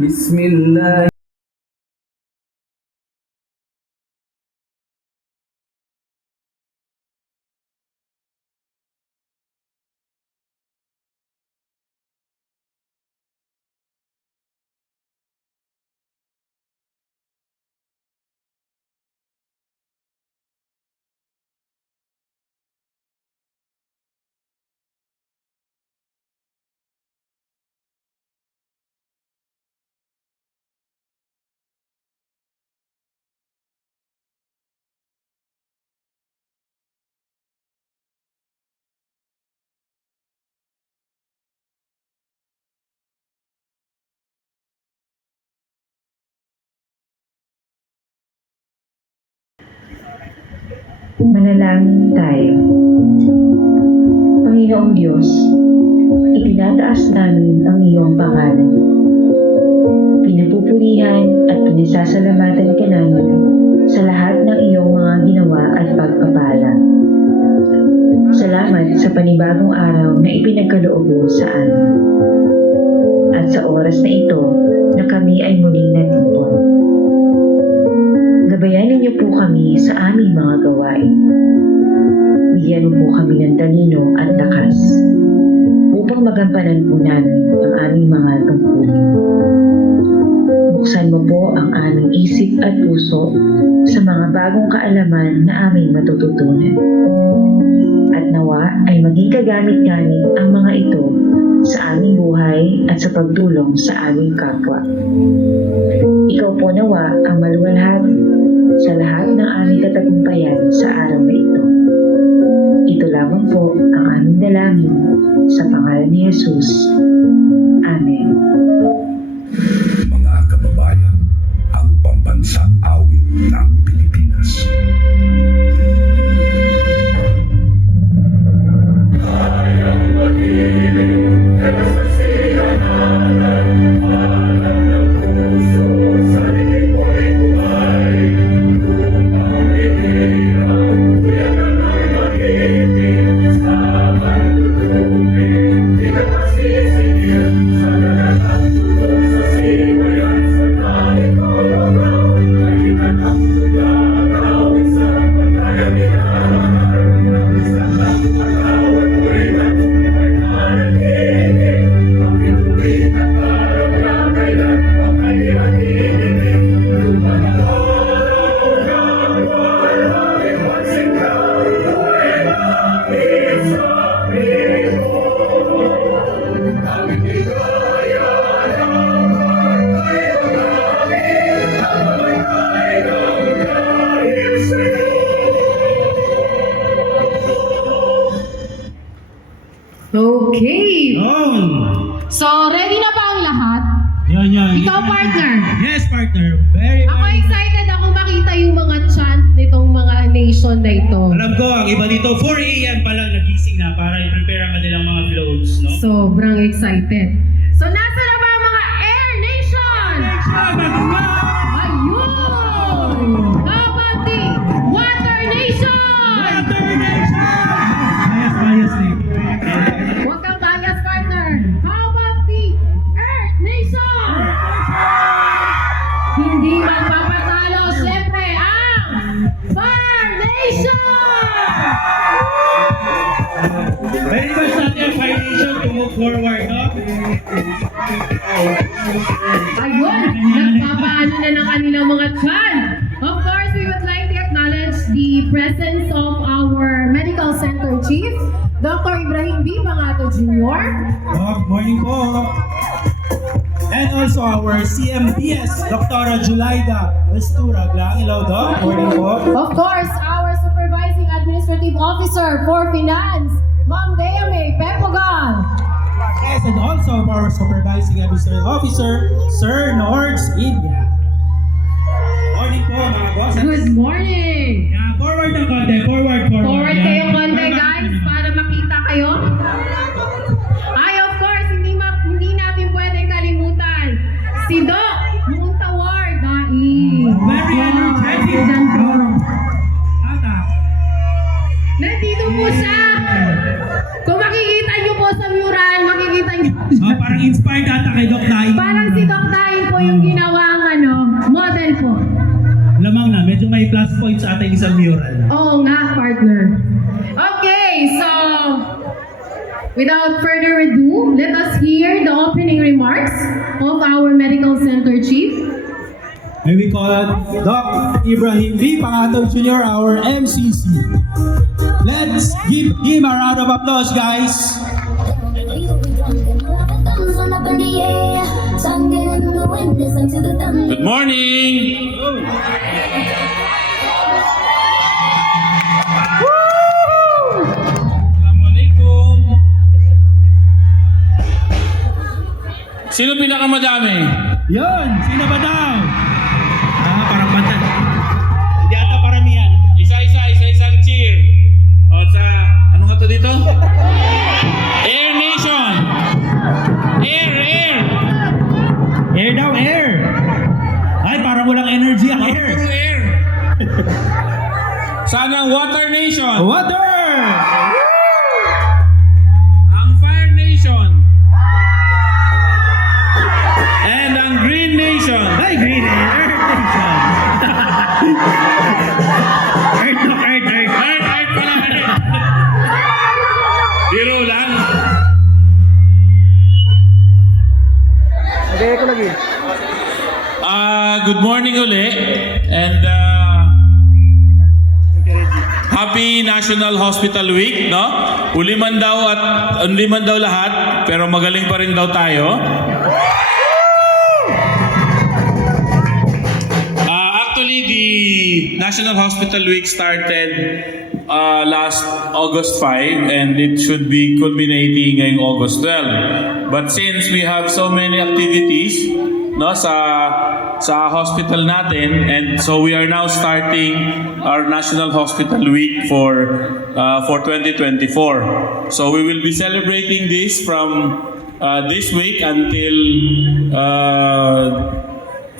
بسم الله. Manalangin tayo. Panginoong Diyos, itinataas namin ang iyong pangalan. Pinapupurihan at pinasasalamatan ka namin sa lahat ng iyong mga ginawa at pagpapala. Salamat sa panibagong araw na ipinagkaloob mo sa amin. At sa oras na ito na kami ay muling natipon. Gabayanin niyo po kami sa aming mga gawain. Bigyan mo po kami ng talino at lakas upang magampanan po namin ang aming mga tungkulin. Buksan mo po ang aming isip at puso sa mga bagong kaalaman na aming matututunan. At nawa ay maging kagamit namin ang mga ito sa aming buhay at sa pagtulong sa aming kapwa. Ikaw po nawa ang maluwalhati sa lahat ng aming katagumpayan sa araw na ito. Ito lamang po ang aming dalangin sa pangalan ni Jesus. Amen. Mga kababayan, ang pambansang awit ng Pilipinas. Kayang magiging kasasiyanan, alam ng puso sa lipo'y buhay. Lupang ihirap, kuyakan ang mag-ibig, sa mandudupin, di ka masisigil, sa lahat tulong sa siwayan, sa kahit koloraw, kailan ang tulagaw, sa pagkayaminan, ng isang agawat kuriman, ay nanagiging, ang pituwid at araw na kailan, ang kailan hinihin, lumang araw na walang iwansikaw, buhay namin sa Pilipo, ang bigaya ng patay namin, ang patay ng dahil sa'yo. Okay. Yun! So, ready na ba ang lahat? Yan. Ikaw, partner. Yes, partner. Very, Ako very. excited ako makita yung mga chant nitong mga nation na ito. Alam ko, ang iba dito, 4 a.m. pa lang nagising na para i-prepare ang kanilang mga floats, no? Sobrang excited. So, nasa na ba ang mga Air Nation? Ayun! How about the Water Nation? Bias, eh. Huwag kang bias, partner. How about the Earth Nation? Hindi magpapatalo, siyempre, ang Fire Nation! Very much natin ang Fire Nation to move forward, no? Ayun, nagpapaano na ng kanilang mga chant. Of course, we would like to acknowledge the presence of our Medical Center Chief, Dr. Ibrahim B. Pangato Jr. Good morning po. And also our CMPS, Dr. Julaida Vestura Glang. Hello, Doc. Morning po. Of course, our Supervising Administrative Officer for Finance, Ma'am Dea May Pepogan. Yes, and also our Supervising Administrative Officer, Sir Nords India. Morning po, mga boss. Good morning! Yeah, forward ng konti. Forward. Forward Yeah. kayo konti, guys, para makita kayo. Ay, of course, hindi natin pwedeng kalimutan si Doc Muntawar Dai. Very energetic. Ayan po. Ata. Nandito po siya. Kung makikita niyo po sa mural, makikita niyo. Oh, parang inspired ata kay Doc Nai. Parang si Doc Dain po yung ginawang model po. Lamang na, medyo may plus points ata yung isang mural. Oo nga, partner. Okay, so without further ado, let us hear the opening remarks of our medical center chief. May we call Doc Ibrahim B. Pangatong Jr., our MCC. Let's give him a round of applause, guys. Good morning! Assalamualaikum! Sino pinakamadami? Yun, sino ba daw? Parang banta. Hindi ata paramihan. Isa-isang cheer. O sa, ano nga to dito? Air Nation! Air! Air daw, air. Ay, parang walang energy ang air. Puro air! Sana Water Nation! Water! Ang Fire Nation! And ang Green Nation! Ay, green air. Earth nation. Earth. Ay, pala! Biro lang! Good morning uli and Happy National Hospital Week, no? Uli man daw lahat, pero magaling pa rin daw tayo. Actually, the National Hospital Week started last August 5 and it should be culminating ngayong August 12. But since we have so many activities, no, sa hospital natin, and so we are now starting our National Hospital Week for 2024. So we will be celebrating this from this week until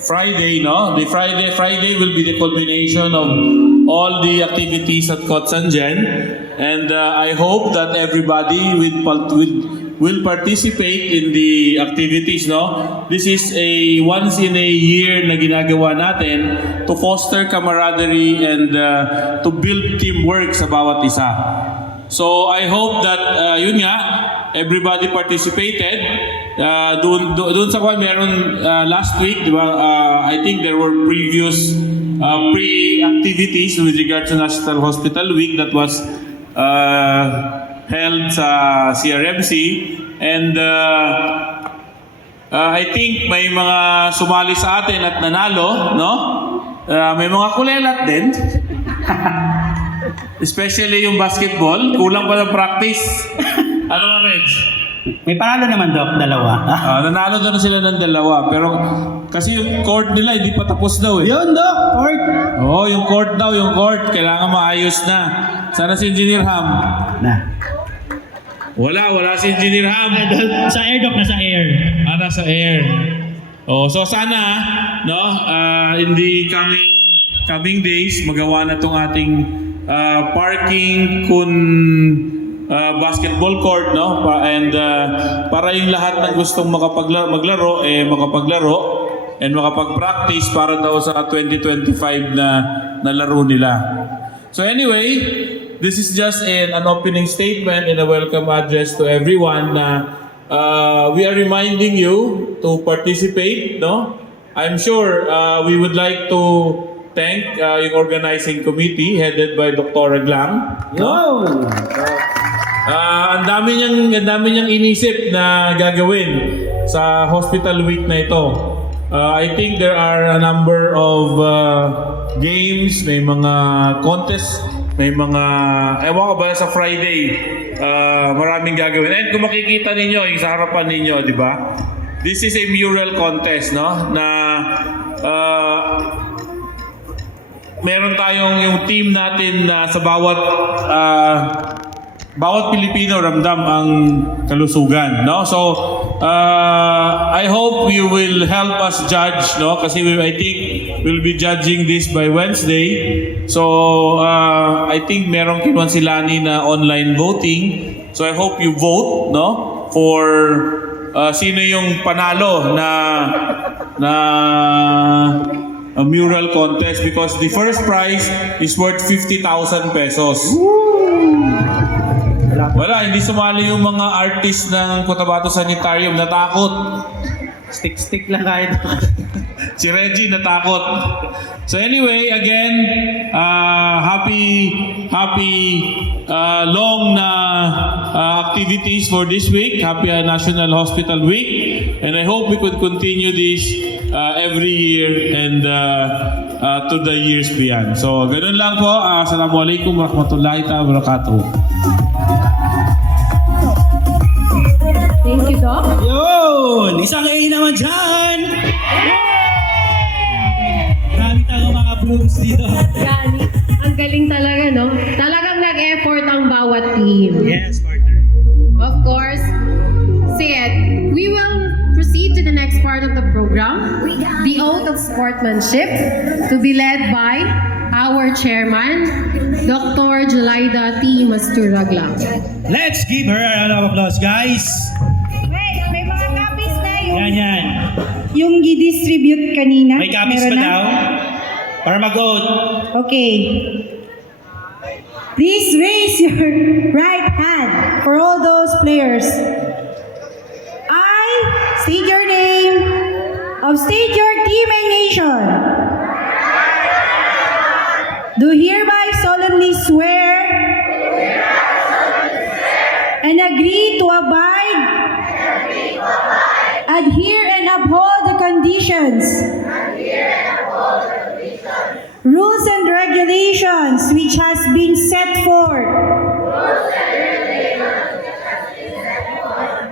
Friday, no? The Friday will be the culmination of all the activities at Kotsanjen, and I hope that everybody will participate in the activities, no? This is a once in a year na ginagawa natin to foster camaraderie and to build teamwork sa bawat isa. So I hope that yun nga, everybody participated. Doon sa kwan meron last week, di ba? I think there were previous pre-activities with regard to National Hospital Week that was held sa CRMC, and I think may mga sumali sa atin at nanalo, no? May mga kulelat din. Especially yung basketball, kulang pa ng practice. Ano nga, Reg? May panalo naman, Doc, dalawa. Nanalo doon sila ng dalawa, pero kasi yung court nila hindi pa tapos daw eh. Yun, Doc, court. Oo, yung court daw, kailangan maayos na. Sana si Engineer Ham. Wala si Engineer Ham. Sa air, Doc, nasa air. Nasa air. So sana, no, in the coming days, magawa na tong ating parking basketball court, no? And para yung lahat na gustong maglaro, makapaglaro and makapag-practice para daw sa 2025 na laro nila. So anyway, this is just an opening statement and a welcome address to everyone na we are reminding you to participate, no? I'm sure we would like to thank yung organizing committee headed by Dr. Aglang. Yo! Ang dami niyang inisip na gagawin sa hospital week na ito. I think there are a number of games, may mga contests, may mga, ewan ko ba, sa Friday, maraming gagawin. And kung makikita ninyo, yung sa harapan ninyo, di ba? This is a mural contest, no? Na meron tayong yung team natin na sa bawat Pilipino ramdam ang kalusugan, no? So I hope you will help us judge, no? Kasi I think we'll be judging this by Wednesday. So I think merong kinuha si Lani na online voting. So I hope you vote, no? For sino yung panalo na mural contest because the first prize is worth 50,000 pesos. Wala, hindi sumali yung mga artist ng Cotabato Sanitarium. Natakot. Stick lang kahit. Si Reggie natakot. So anyway, again, happy long na activities for this week. Happy National Hospital Week. And I hope we could continue this every year and to the years beyond. So ganun lang po. Assalamualaikum warahmatullahi wabarakatuh. Thank you, Doc. Yun! Isang A naman dyan! Marami tayong mga blooms dito. Yani, ang galing talaga, no? Talagang nag-effort ang bawat team. Yes, partner. Of course. Say it. We will proceed to the next part of the program, the Oath of Sportsmanship, to be led by our chairman, Dr. Jelaida T. Masturaglang. Let's give her a round of applause, guys! Wait, may mga copies na Yan. yung gi-distribute kanina. May copies Meron pa na? daw? Para mag-vote. Okay. Please raise your right hand for all those players. I state your name, state your team and nation. Do hereby solemnly swear and agree to abide, adhere and uphold the conditions, rules and regulations which has been set forth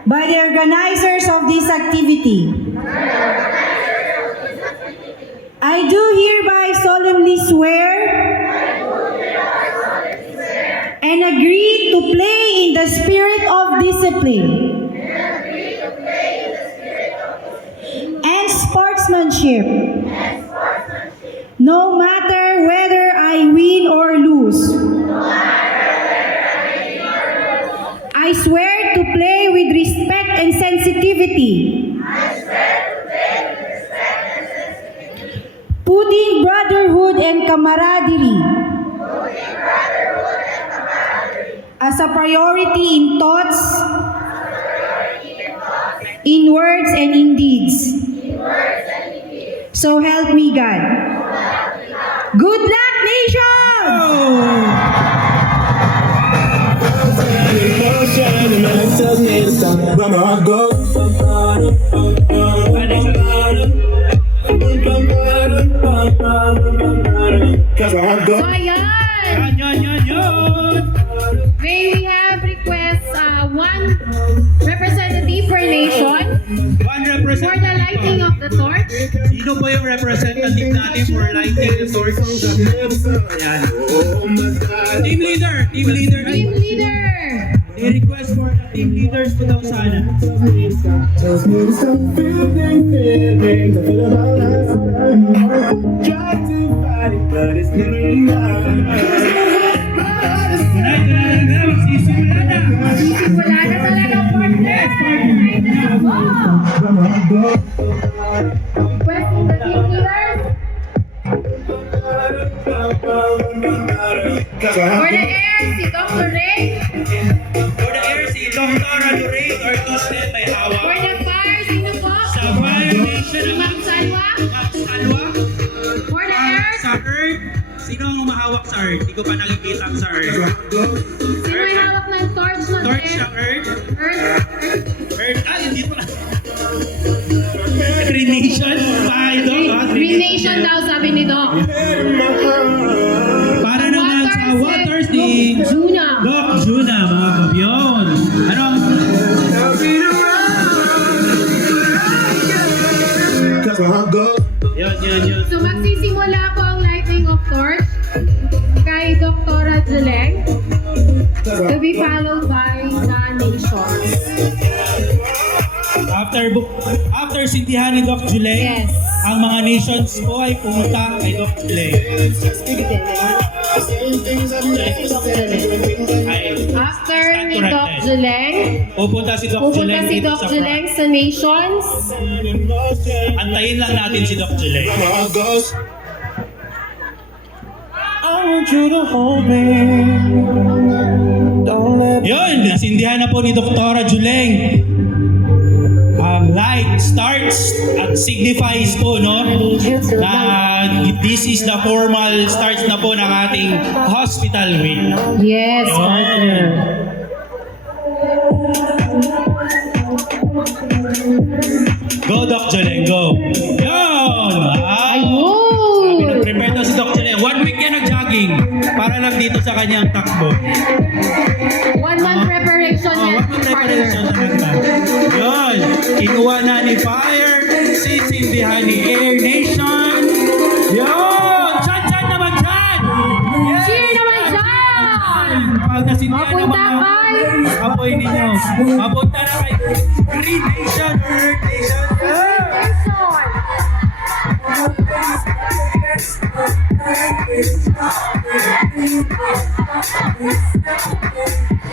by the organizers of this activity. I do hereby solemnly swear and agree to play in the spirit of discipline and sportsmanship, no matter whether I win or lose. I swear to play with respect and sensitivity, putting brotherhood and camaraderie as a priority in thoughts, in words, and in deeds. So help me God. Good luck, nation! So, ayan! Yan. May we have requests, one representative per nation One for representative. the lighting of the torch. Sino po yung representative natin for lighting the torch? Ayan. Team leader. Team leader! May request for the team leaders po daw sana. Magsisimula na. Wala na talaga, partner! Requesting the team leaders for the air, si Dr. Ray. For the air, si Dr. Aduray or Tusnet may For hawak. the fire, sino po? Sa Fire Nation Si naman, Ma'am Salwa. Salwa. For the earth, Sa Earth, sino ang humahawak sa Earth? Hindi ko pa nakikita ang sa Earth. sino may hawak ng torch ng Torch air? sa Earth. Earth. Earth, hindi pa. Green Nation? Tayo doon, ha? Green Nation daw, sabi ni Doc. Para naman sa water si Juna. Doc Juna, mga kabyon. Ano ang... Yun. So magsisimula po ang lighting of torch kay Dr. Jeleng to be followed by the nation. After sintihan ni Doc Julay, Yes. ang mga nations po ay pumunta kay Doc Julay. After ni Doc Juleng. Pupunta si Doc Pupunta Juleng si dito Doc sa Juleng sa Nations. Antayin lang natin si Doc Juleng. Yun, nasindihan na po ni Doktora Juleng. Ang light starts at signifies po, no? Na this is the formal starts na po ng ating hospital week. Yes, partner. Go, Doc Juleng, go. Yun! Ayun! Prepare to si Doc Juleng. 1 week yan nag-jogging para lang dito sa kanyang takbo. 1 month preparation yan, Preparation partner. talaga. Yun. Kinuha na ni Fire. Sisindihan ni Air Nation. Yun. Chan naman dyan. Yes. Cheer naman dyan! Pag nasindihan ng Mapunta mga kay... apoy ninyo. Mapunta na kay Green Nation. Earth Nation.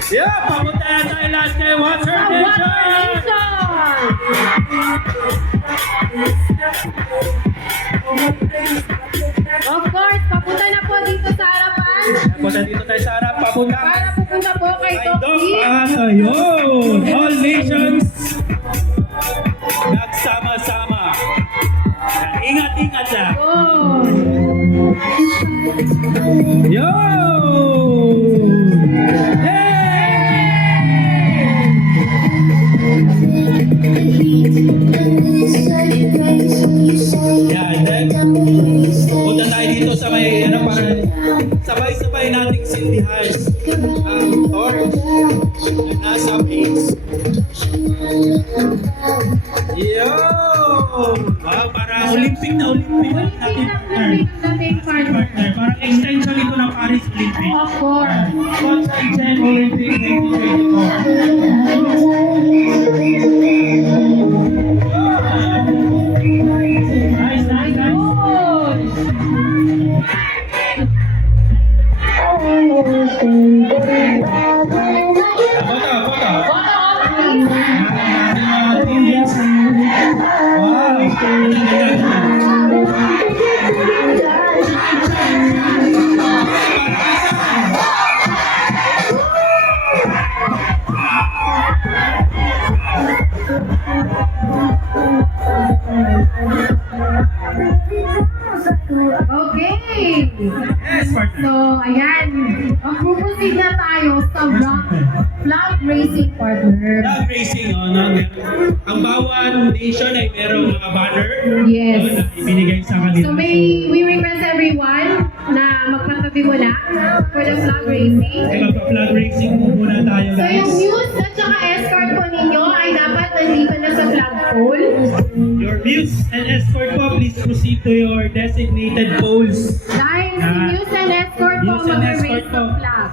Yeah, papunta na tayo lahat kay Water Nation. Of course, papunta na po dito sa harapan Papunta dito tayo sa harap. Papunta para pupunta po kay kay Doc Doc. Lee. Ayun. All nations nagsama-sama. Ingat-ingat lang. Oh. Yo! Yan, then, punta tayo dito sa may, para sabay-sabay nating sindihan ang torch na nasa base. Yo! Wow, para Olympic na natin partner. Parang extension ito ng Paris Olympic. Of course. Constantine Olympic 2024. Nice. Okay. Yes, partner. So, ayan. Mag-proceed na tayo sa flag racing, partner. Flag racing, ang bawat nation ay merong mga banner. Yes. Na ibinigay sa kanila. So, we request everyone na magpatabi muna for the flag racing. Kaya magpa-flag racing muna tayo, So, yung guys. news at saka escort po ninyo ay dapat nandito na sa flagpole. Your views and escort po, please proceed to your designated poles. Dahil si news and escort po News and escort mag-raise po. ng flag.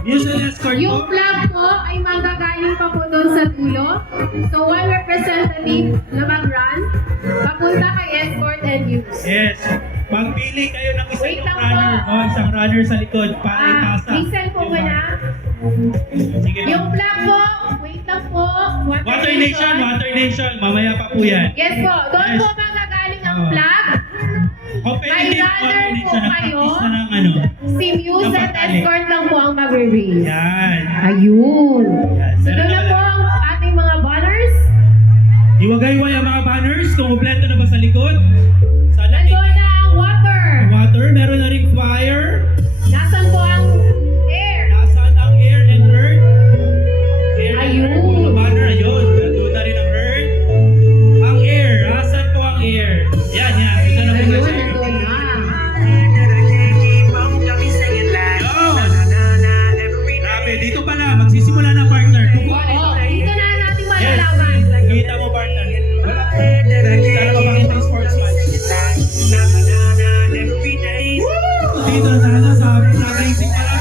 Views and escort Yung po. flag po ay manggagaling pa po doon sa dulo. So, one representative na mag-run, papunta kay escort and news. Yes. Magpili kayo ng isang Wait lang runner. po. Isang runner sa likod para ipasa. Listen po yung muna. Sige Yung po. flag po, wait lang po. Water Nation. Mamaya pa po yan. Yes po, doon Yes. po manggagaling ang Oh. flag. Competitive May Water runner po Nation. kayo. Nag-practice na ng ano. Si Muse at Napatali. escort lang po ang mag-race. Yan. Ayun. Yan. So, doon na po ang ating mga banners. Iwagayway ang mga banners. Kumpleto na ba sa likod? Sa lalim. Nandun na ang water. Water. Meron na rin fire. Nasaan po ang air? Nasaan ang air and earth? Air and Ayun. earth. Mga banner. Ayun. Nandun na rin ang earth. Ang air. Nasaan po ang air? Yan. Ito na po Ayun, sa nandun na. Grabe. Dito pala. Magsisimula na, partner. Tubo. Oo, dito na natin Yes. malalaman. Kita mo, partner. Sana mapakita yung sportsman. Dito na sana sa flag racing pa lang.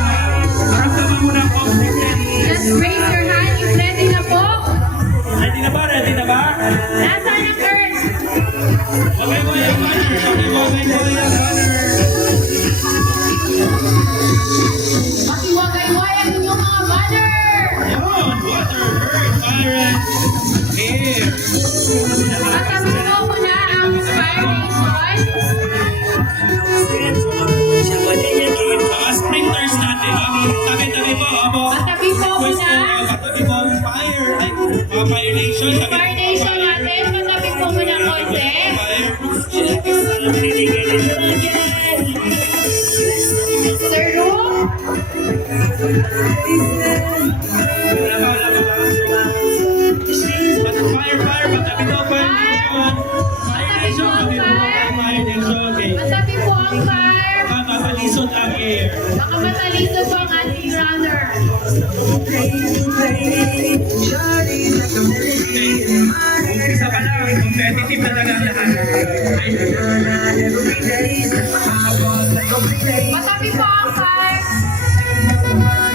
Maramdaman mo na ang confidence. Just raise your hand if ready na po. Ready na ba? Nasaan ang earth? Okay po yung runner. Makiwagay-wagay ang inyong mga banner. Mga sprinters natin. Tabi-tabi po. Opo. Tabi po Pwesto, muna. tabi po. Fire. Ay, Fire Nation. Tabi Fire Nation natin, patabi po muna konti. Sir Ru, Fire. Patabi po. Fire Nation. Fire Nation. Tabi po. Fire Nation. Okay. patabi po ang fire. Mapapalisod ang air. Baka matalito po ang ating runner. Umpisa pa lang. Competitive na talaga lahat. Patabi po ang fire.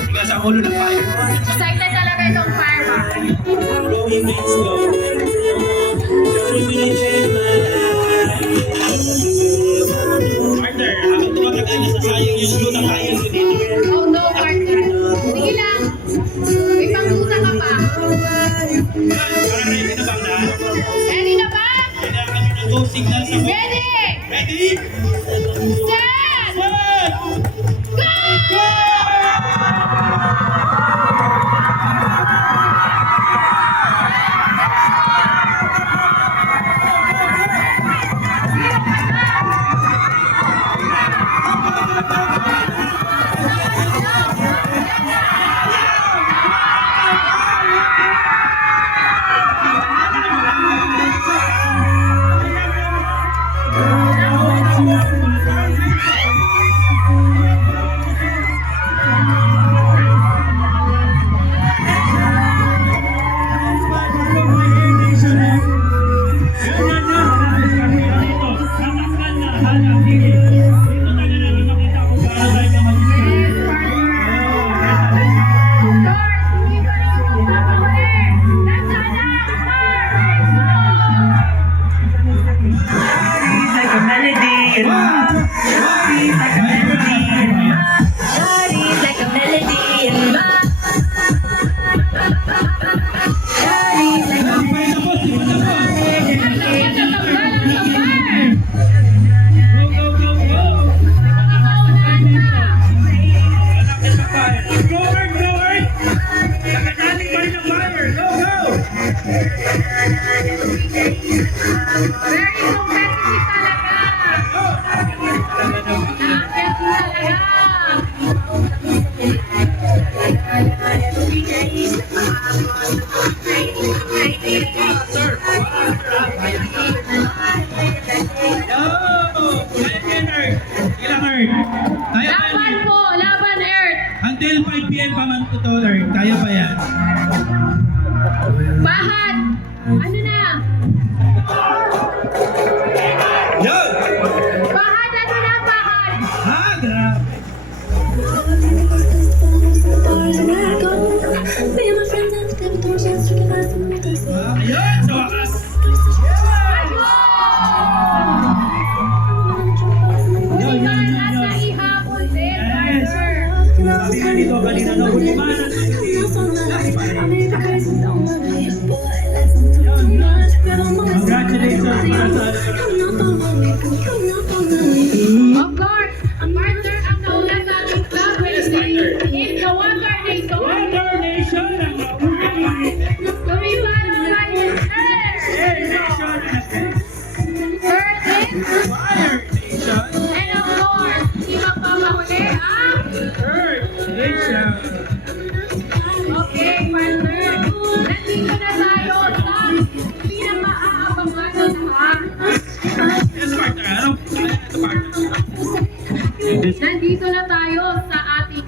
Higa sa ulo ng fire. Excited talaga itong fire ba? Partner, habang tumatagal na sasayang yung luto ng kain ko dito. Oh no, partner. Sige lang. May pangkusa ka pa. Parang ready na bang na? Ready na ba? Kailangan kami ng go signal sa go. Ready! Ready? Set! Set! Go! Very competitive talaga. Nakakit talaga. Laban po, laban Earth. Until 5 p.m. pa man to Earth. Kaya pa yan. Bahad, ano na? Yan! Bahad, ano na, bahad? Ha? Grabe. Ayun! Sa wakas! Ayun! Nasa ihapon din, Yes. partner. Sabi nga dito kanina na ulimanan. Congratulations para sa Of course, partner, ang nauna sa ating club racing is the Wonder Nation. Wonder Nation ang Lumipan ang kanyang Air Nation third is, Fire Nation and of course, di magpapahuli ang Earth Nation. okay, partner. Nandito na tayo sa pinaka-aabangan ng lahat. Yes, partner. Ano? Ito, partner. Nandito na tayo sa ating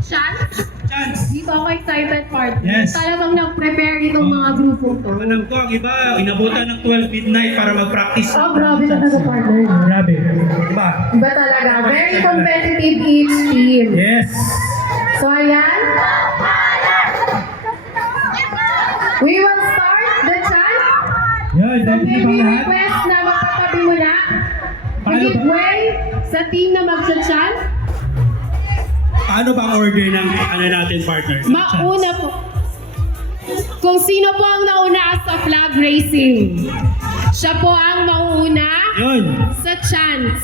chance. Chance. Dito ako excited, partner. Yes. Talagang nag-prepare itong mga grupong to. Alam ko, ang iba, inabutan ng 12 midnight para mag-practice. Oh, grabe talaga, partner. Grabe. Diba? Iba talaga. Very competitive each team. Yes. So, ayan. We will start the chant. Yun, So, dahil may di ba we lahat? request na magpatabi muna. Give way sa team na mag-chant. Paano ba ang order ng ano natin, partner? Mauna po. Kung sino po ang nauna sa flag racing, siya po ang mauuna. mauna Yun. sa chance.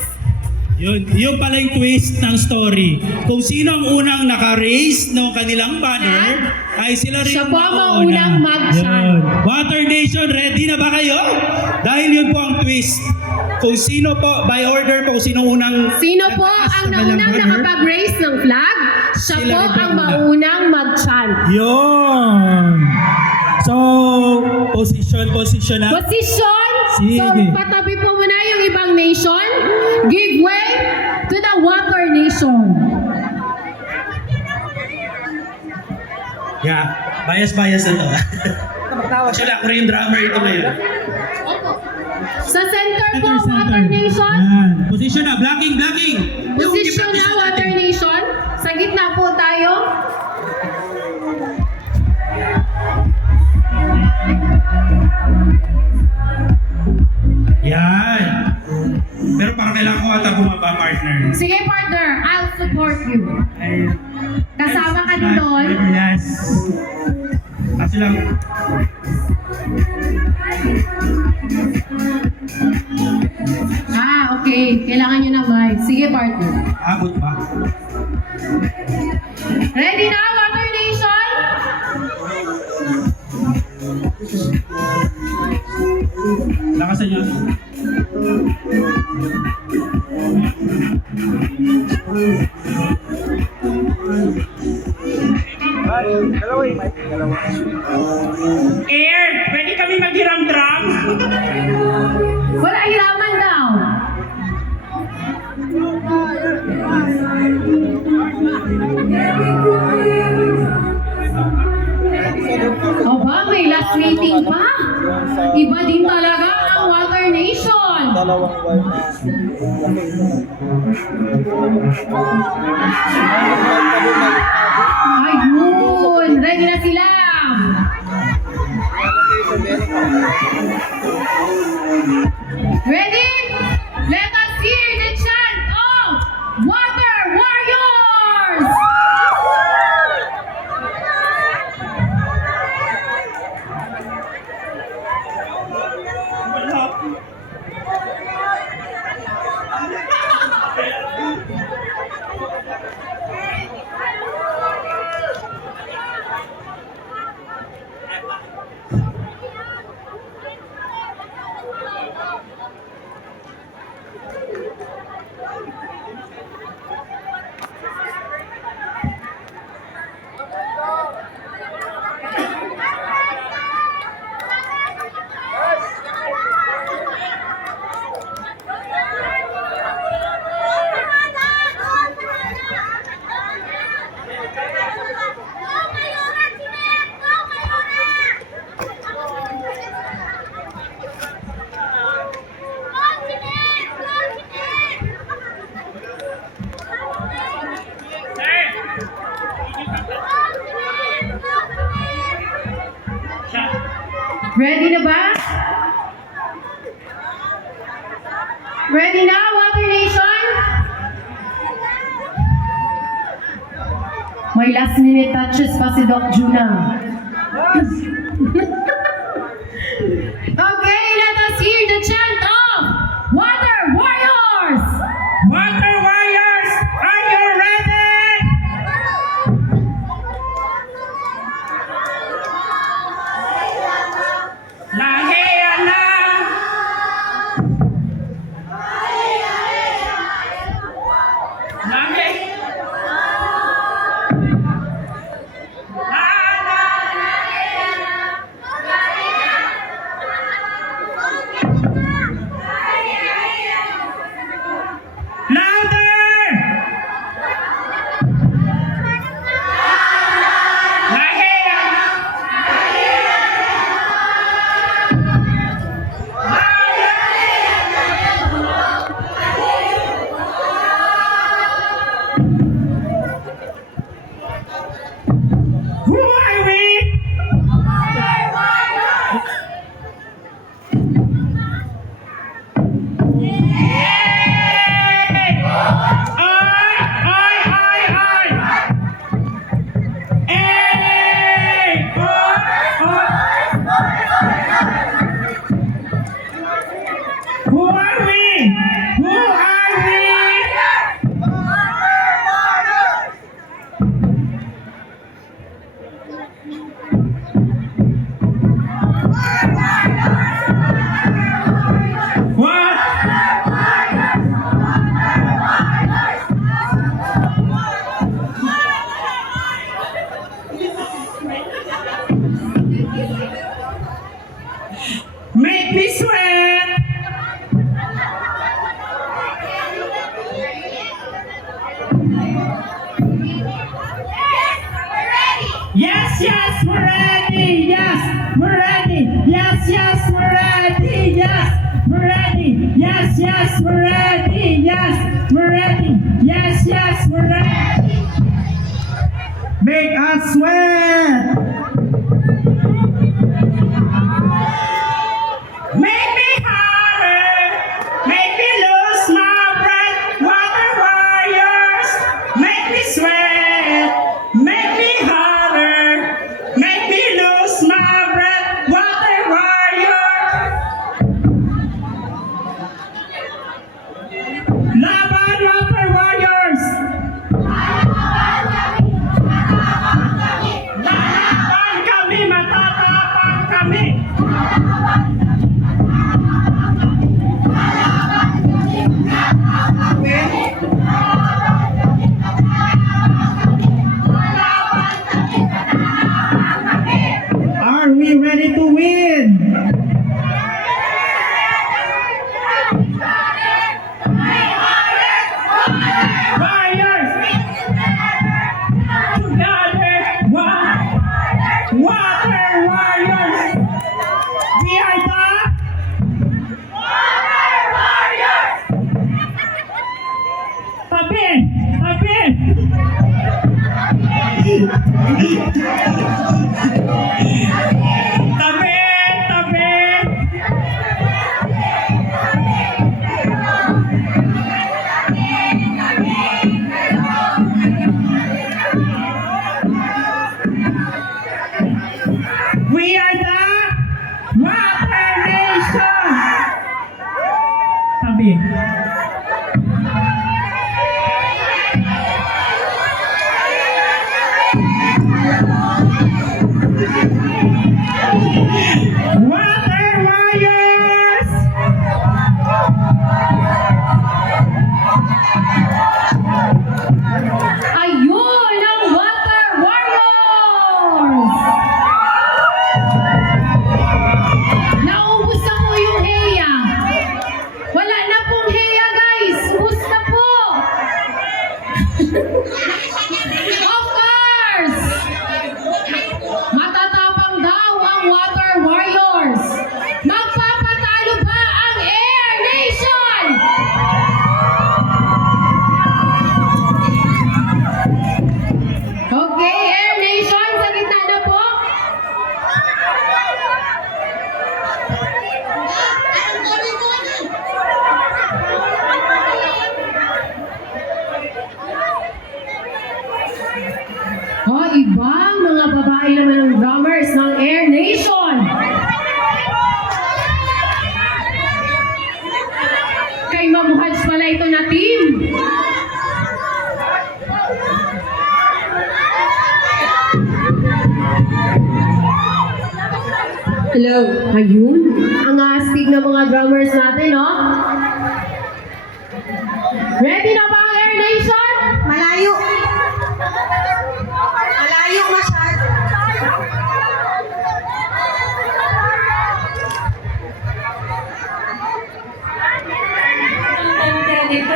Yun pala yung twist ng story. Kung sino ang unang naka-raise ng kanilang banner, ay sila rin Siya po ang mauna. maunang mag-chant. Yun. Water Nation, ready na ba kayo? Dahil yun po ang twist. Kung sino po, by order po, kung sino unang Sino po nagtaas ang ng kanilang naunang banner, nakapag-raise ng flag? Siya Sila po rin po ang una. maunang mag-chant. Yun. So, position na. Position! Sige. So, patabi po muna yung ibang nation. Give way to the Water Nation. Yeah, bias na to. Actually, ako rin yung drummer ito ngayon. Sa center po, Water Nation. Yan. Position na, blocking. Position na, Water Nation. Sa gitna po tayo. Yan. Pero parang kailangan ko ata bumaba, partner. Sige, partner. I'll support you. Ay, Kasama ka din doon. Yes. Kasi lang. Okay. Kailangan nyo na mic. Sige, partner. Abot ba? Ready na, Water Nation? Lakasan yun. Air! Pwede kami maghiram-dram? Wala hiraman daw. Aba, may last meeting pa. Iba din talaga ang Water Nation. Ayun, ready na sila. Ready? Let us hear the chant of Water Warriors! Ready na ba? Ready na, Water Nation? May last minute touches pa si Doc Juna. Okay, let us hear the chant of Water Warriors! Water Warriors, are you ready? Lahiya na! Lahi! we're ready. Yes, yes, we're ready. Yes, we're ready. Yes, yes, we're ready. Yes, we're ready. Yes, yes, we're ready. Make us sweat. Make me harder. Make me lose my breath. Water warriors. Make me sweat. Make me harder. Make me lose my breath. Water warriors. Laban water warriors. Lalaban kami, matatapang kami. Are we ready to win? Warriors! Together, one! Water warriors! We are the Water Warriors! Tabi! Tabi! Tabi! Tabi! We are the Water Nation! Tabi. Water Warriors! Ayun ang Water Warriors! Naubos na po yung Heya. Wala na pong Heya, guys. Ubus na po. Of course! Matatapang daw ang Water Warriors. Magpapatalo ba ang Air Nation? Okay, Air Nation, sa gitna na po. Oh, ibang mga babae naman ang drummers ng Air Nation. Kay Mamuhaj pala ito na team. Hello. Ayun. Ang astig ng mga drummers natin, no? Ready na ba ang Air Nation? Malayo. Malayo masyado.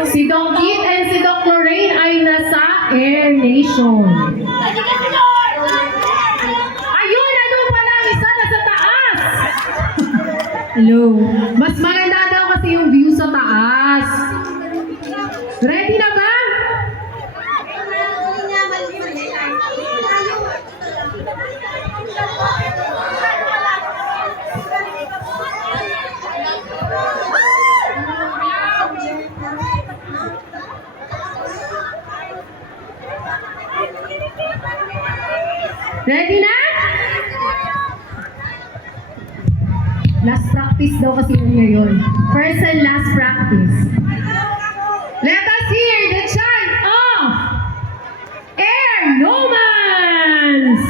Si Doc Kit and si Doc Lorraine ay nasa Air Nation. Ayun, ano pala ang isa nasa taas? Hello. Mas maganda daw kasi yung view sa taas. Ready na ba? Ready na? Last practice daw kasi yun ngayon. First and last practice. Let us hear the chant of Air Nomans!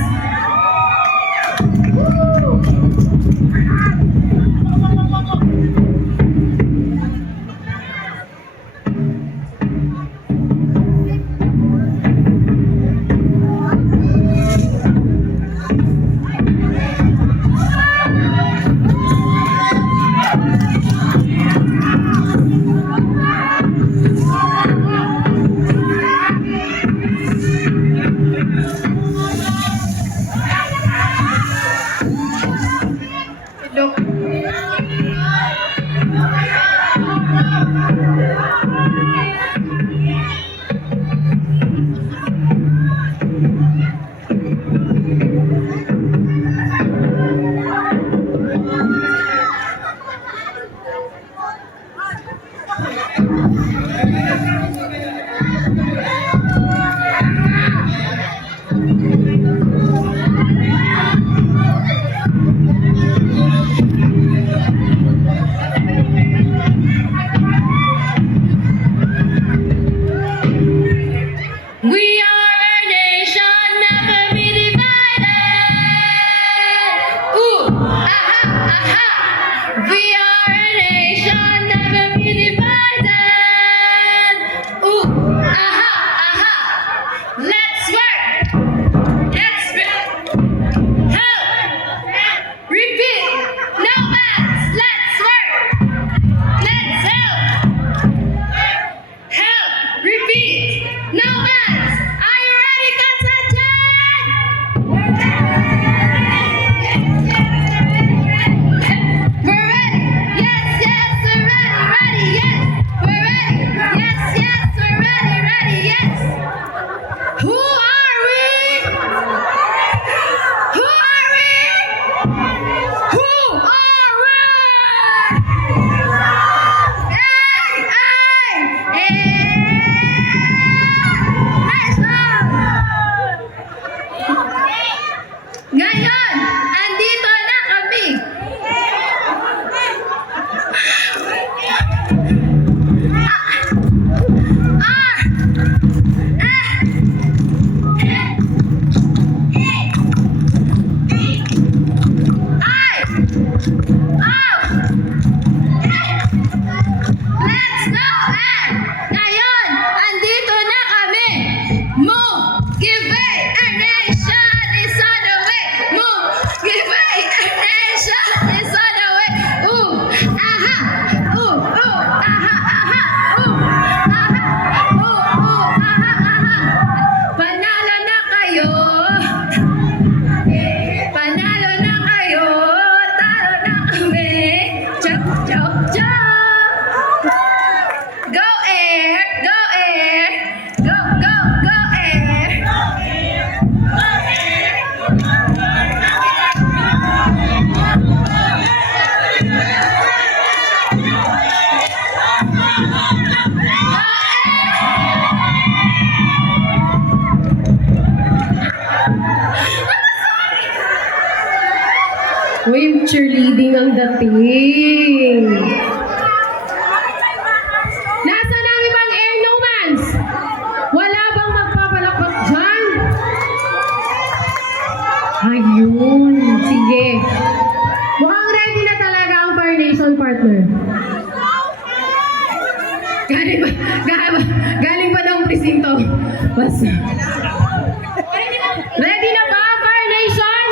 We are a nation, never be divided. Ooh, aha, aha. We are a nation, never be divided. Ooh, aha, aha. Let's work. Let's work. Help. Repeat. No hands. Let's work. Let's help. Help. Repeat. No hands. Are you ready, Katsajan? We're ready. Yes, yes, we're ready. Ready, yes. We're ready. Yes, yes, we're ready. Ready, yes. Who are we? Who are we? Who are we? Hey, hey, Ngayon, andito na kami. Let's go! Ngayon, andito na kami. Move, give way, our nation is on the way. Move, give way, our nation is on the way. Ooh, aha, ooh, aha, aha, ooh, aha, aha, aha. Panalo na kayo. Panalo na kayo. Talo na kami. Chok, chok, chok. Go air, go air, go, go, go air. Uy, cheerleading ang dating. Nasaan ang ibang air nomans? Wala bang magpapalakpak dyan? Ayun, sige. Mukhang ready na talaga ang Fire Nation partner. Galing pa ng presinto. Basta. Ready na ba, Fire Nation?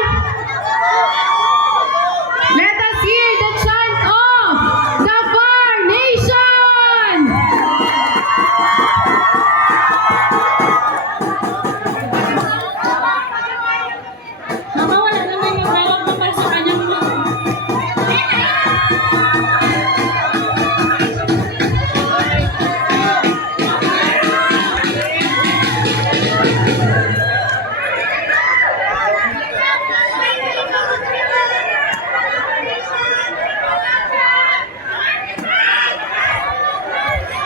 Let us hear the chant of the Fire Nation! Mama, wala naman yung rawak mo para sa kanyang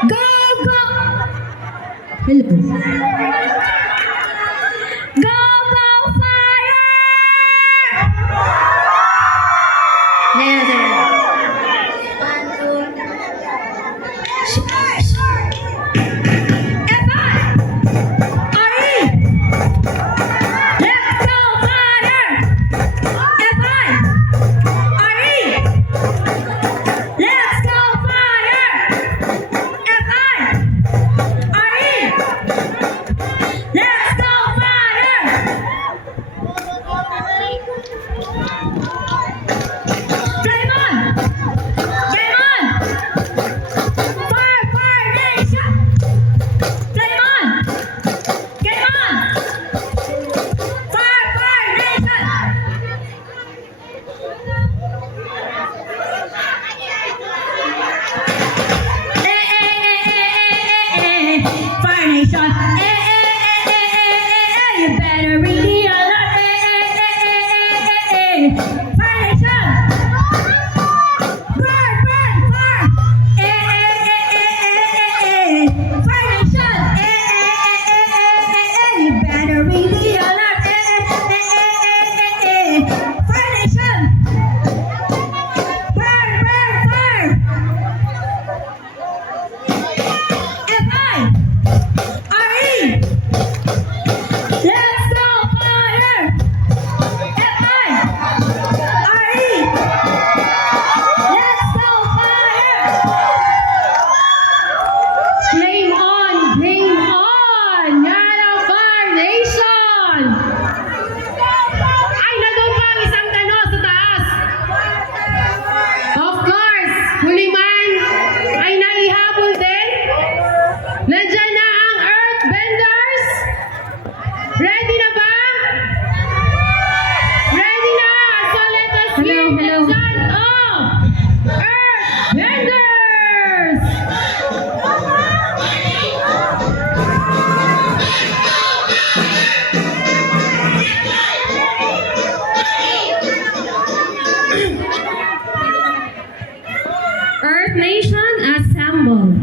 Go, go! Hello. Go, go, fire! Yes, yes. Let's go, fire! Let's go, fire! Earth Nation, assemble.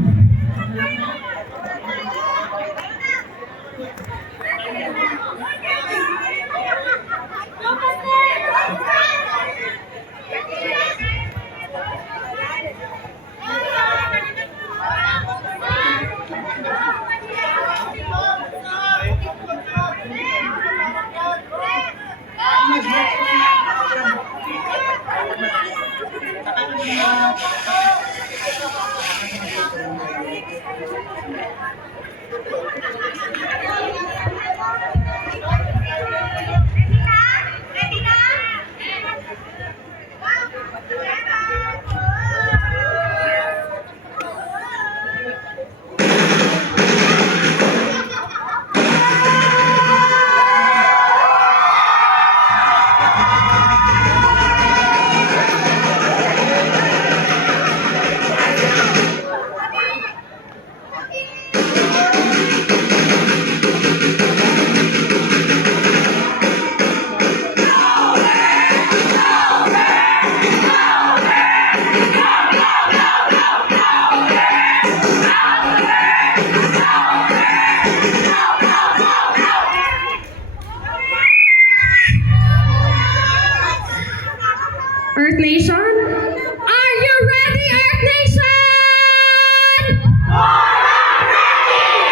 Earth Nation, are you ready, Earth Nation?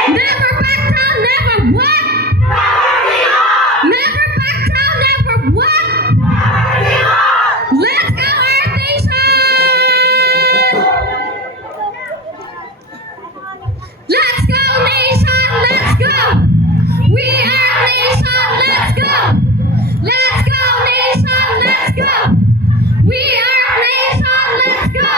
Never back down, never what? Never back down, never what? Let's go, Earth Nation! Let's go, Nation, let's go! We are Nation, let's go! Let's go, Nation, let's go! We are Nation, let's go!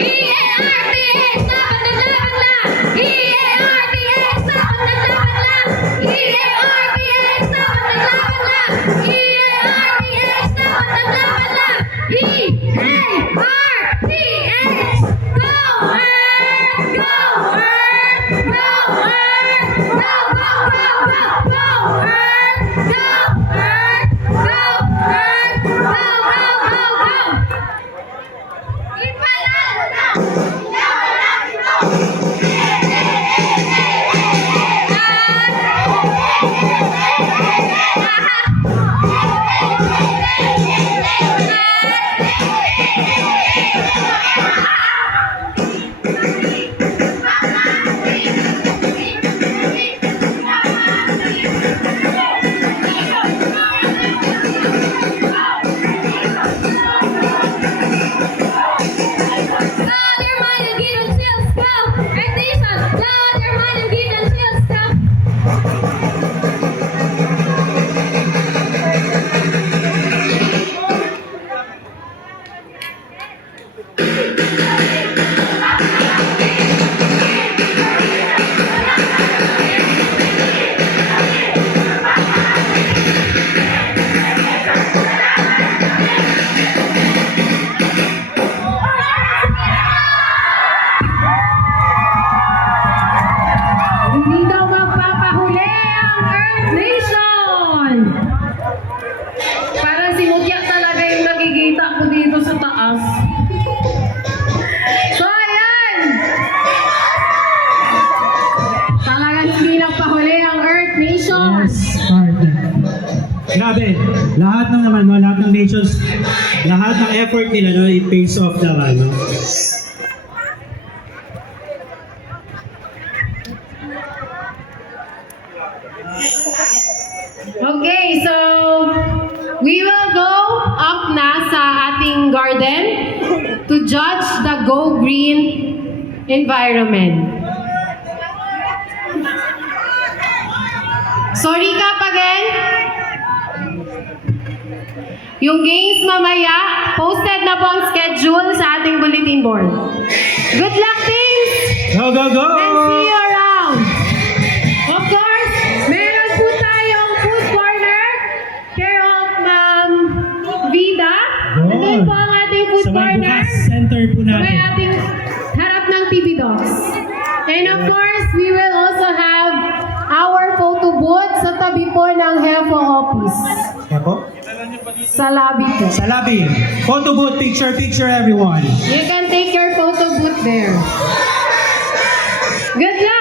EARBA, stop on the level line! EARBA, stop on the level line! EARBA, stop on the level line! EARBA, stop on the level line! EARBA, go Earth! Go Earth! Go Earth! Go, go, go, go, go Earth! Go Earth! Go Earth! Go, go, go, go! Hindi daw magpapahuli ang Earth Nation! Parang si Mutya talaga yung nakikita ko dito sa taas. So, ayan! Talagang hindi nagpahuli ang Earth Nation! Grabe, lahat ng naman, no, lahat ng nations, lahat ng effort nila, no, it pays off naman, no? Okay, so we will go up na sa ating garden to judge the Go Green environment. Sorry ka, Pagel. Yung games mamaya, posted na po ang schedule sa ating bulletin board. Good luck, teams! Go, go, go! And see you around! Of course, meron po tayong food corner care of Vida. Nandun po ang ating food Sa may corner. bukas center po Sa may natin. ating harap ng TV Dogs. And of course, we will also have our photo booth sa tabi po ng HEFO office. Ako? Sa lobby po. Sa lobby. Photo booth, picture everyone. You can take your photo booth there. Good luck!